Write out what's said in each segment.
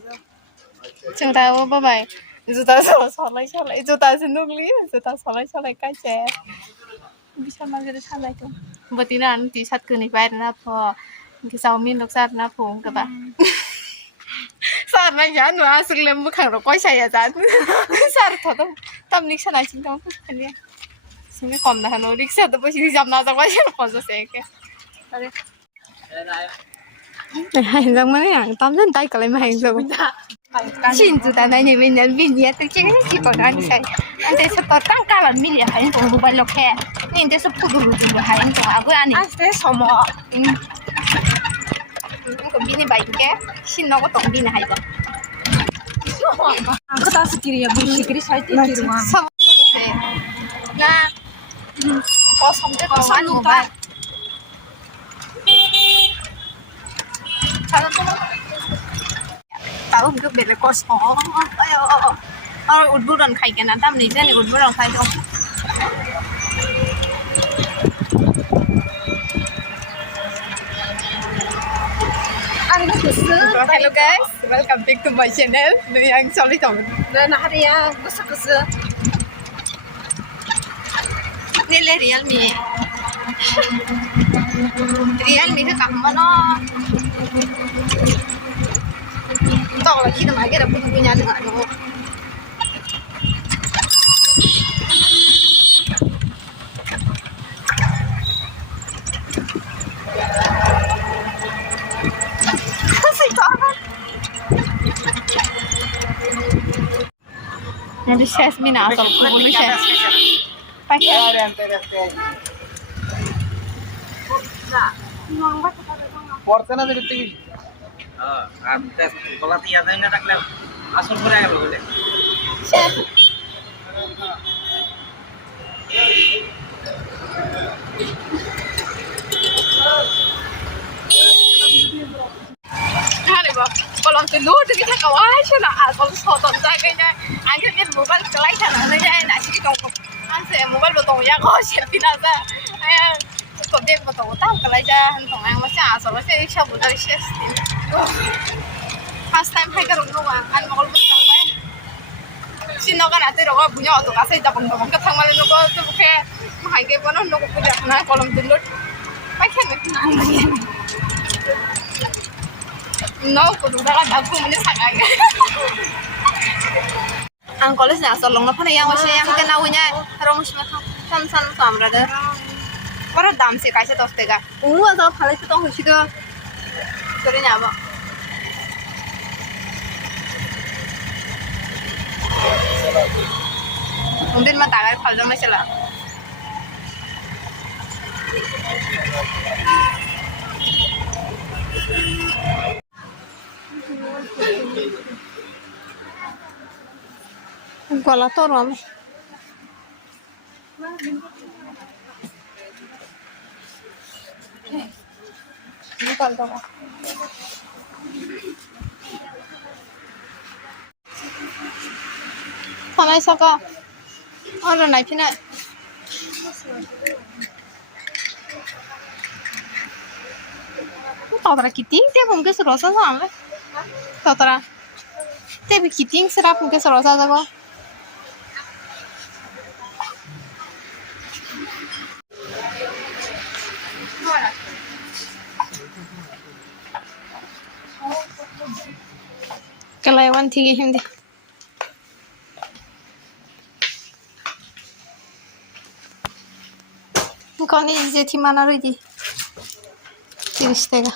जों दा बाबाय जुता सलाय जुतासो नंलि जुता सलाय kace bisa manggil sana itu betina nanti saat kini bayar napa kisaumin untuk saat napa kata saat nanya nu asal lembu kang rokok saya saat saat itu tam nik sana cinta aku kan sini kom dah nu rik saat itu sini jam nasa kau sih rokok saya ke hành mana yang tam dan tay kalau mah hành Shinzu dan ini minyak minyak terkini sih kalau nanti sepot tangkalan minyak hari itu rubah lokal ini sepuluh ribu hari itu aku ani semua aku bini baik ke sini aku tong bini hari itu aku tahu sekiri ya bini sekiri saya itu nah kosong deh kosong lupa tahu untuk beli kosong ayo udburan kayak gini tam nih jadi udburan kayak itu hello guys welcome back to my channel yang solid teman dan hari ya kusu ini Realme ke mana tahu lah kita lagi ada punya dengan lo. Kasih tahu. Nanti ses mina asal bulu ses. Pakai. পড়ছে না দেখতে কি হ্যাঁ আর test গলাতে ইয়াদ না রাখলে আসল করে গেল বলে আরে বাপ কলম তে লোড দিকে থাকা আছে না আর কলম সতন জায়গায় না আগে যে মোবাইল চালাই থানা না যায় না সিটি কম আনছে মোবাইল বতো ইয়া গো সেলফি না যা kok dia betul tahu kalau aja hentong yang masih asal masih siapa dari sistem first time hai kerung nuang kan mau kalau bukan apa sih kan nanti roga punya auto kasih japon japon ke thang malah nuko tuh bukan hai ke pun nuko punya na kolom dulu pakai nih no kudu dah kan aku punya sangat ang kolis na asal long na pun yang masih yang kenawanya rong semua san samra dah Para dalam sih kasih tos tega. Atau kalau itu tahu sih ke, sering apa? Mungkin mata air kalau masih lah. Gula toram. Bukan dong. Sama saka. Orang naik pina. Tahu tak kiting? Dia mungkin serosa sama. Tahu tak? Dia kiting serap mungkin serosa saja. Kelaiwan tinggi hindi. Kau ni jadi mana lagi? Tiris tega.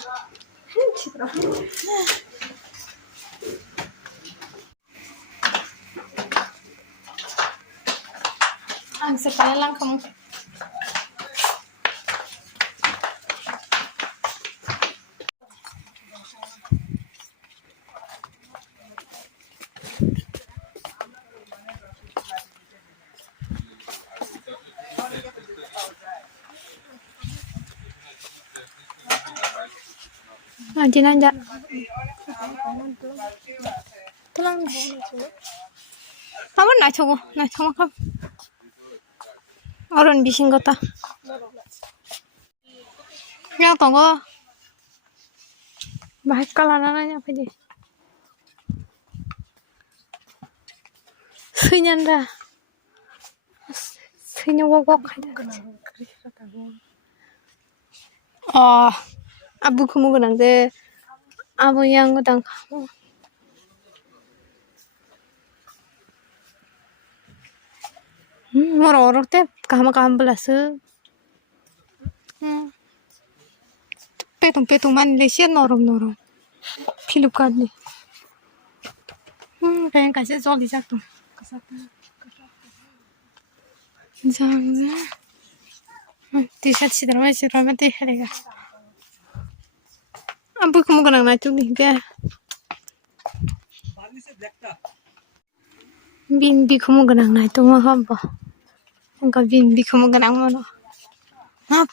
Ang sekali lang kamu. Nanti nanya. Tulang. Kamu nak coba kamu. Orang bising kota. Yang tunggu. Bahas kalau nanya apa dia? सैनान्दा सैनायाव गग अ आबुखौ गोनांदो आबै आं गोदां मर ते गाहाम बेलासो पेtung मानिले एसे नरम फिलुपकार्टनि pengen kasih jolly satu jangan t-shirt sidra mati harga abu kamu kenang naik tuh nih bin kamu kenang naik tuh mah apa enggak bin kamu kenang mana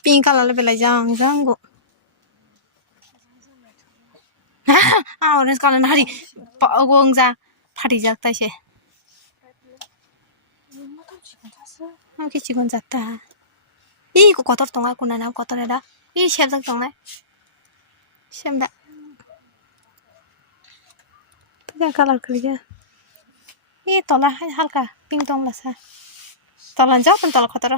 pink kalau lebih lah jangan kok orange kalau hari gong za 파리 작다시 기치곤 잤다 이거 거들 동안 꾸나 나 거들에다 이 셰작 동네 셰다 그냥 kalor kerja 이 tolak halka pink tong lasa tolan jauh pun tolak kotor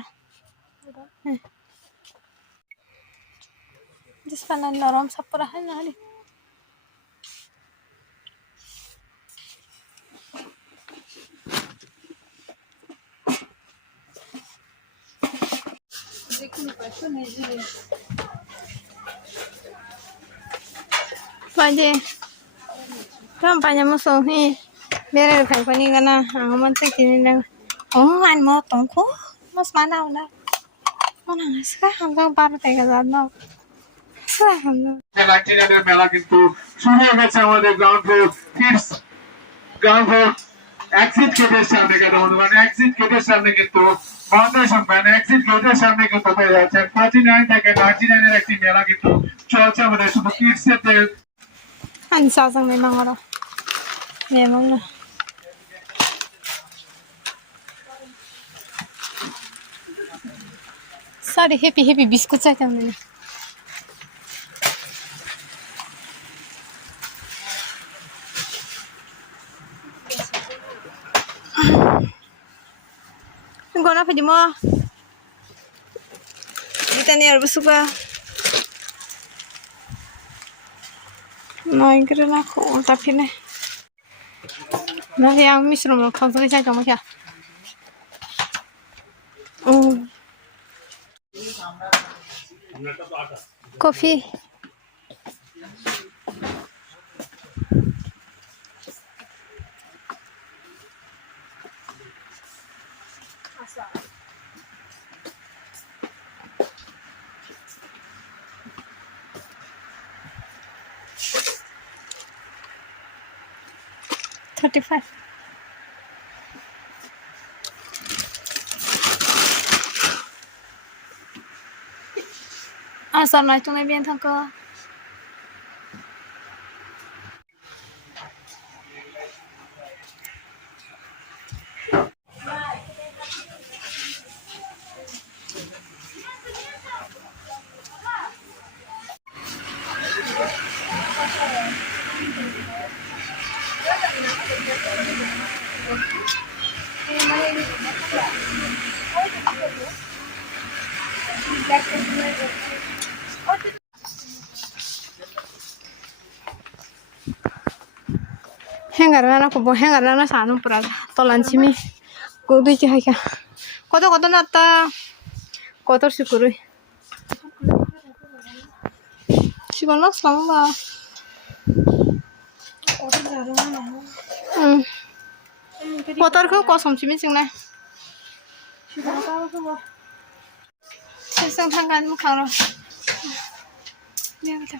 di sana norom sapurahan hari Paje, kampanye musuh ni, biar ada pani kana, aman tu kini dah. Oh, an mau tongko, mas mana una, mana ngasih hamzah baru tega zadno, sah hamzah. 1900 মেলা কিন্তু শুরু হয়ে গেছে আমাদের ground floor kids ground floor exit গেটের সামনে কেন মানে এক্সিট গেটের সামনে কিন্তু ফাউন্ডেশন মানে এক্সিট গেটের সামনে কিন্তু পেয়ে যাচ্ছেন 49 থেকে 99 এর একটি মেলা কিন্তু চলছে আমাদের শুধু কিডস এর An sasang may mga ro, memang na. Sorry, happy biscuit sa kami. Gona pwede mo. Kita ni arbus ba? Naik kerana aku tapi nih, nanti yang misrum lo kau tuh saya kamu ya. Kopi. $35. Asal nói chung này biên thằng cơ. Hengarana ko bo hengarana sanu pura tolanchimi kodui chi haika koto nata kotor sikurui sigono slamba kotor ko kosong chimi singne sesang tangkan mukharo dia kata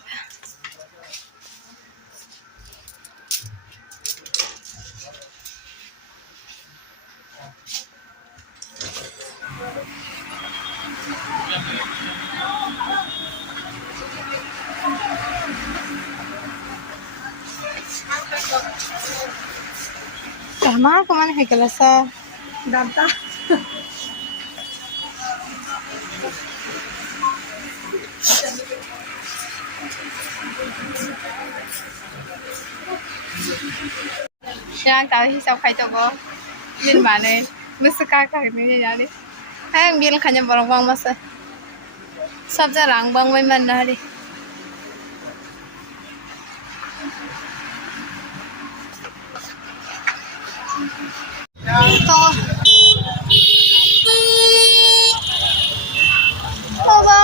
Kamar kemana hai kelasa danta siang tahu hisap khai coba Min mana? Mesti kakak ini jadi. Bil kanya barang bang masa. Sabza rang bang mai mana hari. To. Baba.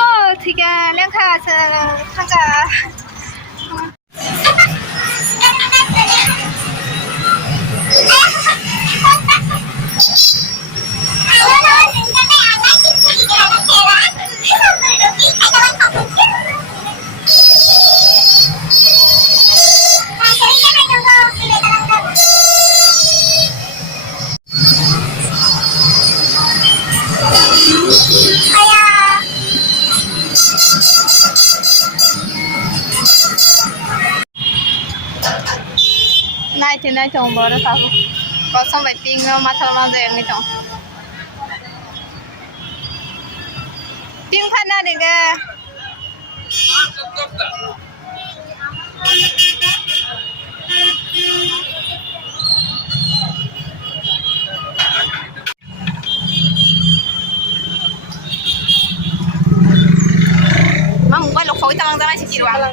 Oh, tiga lengkap tangga. Nay thì nay trồng bò nó sao? Có xong phải pin mà thằng nó dễ người trồng. Pin phát na đi kìa. Mà muốn quay lục phối tao đang ra đây chỉ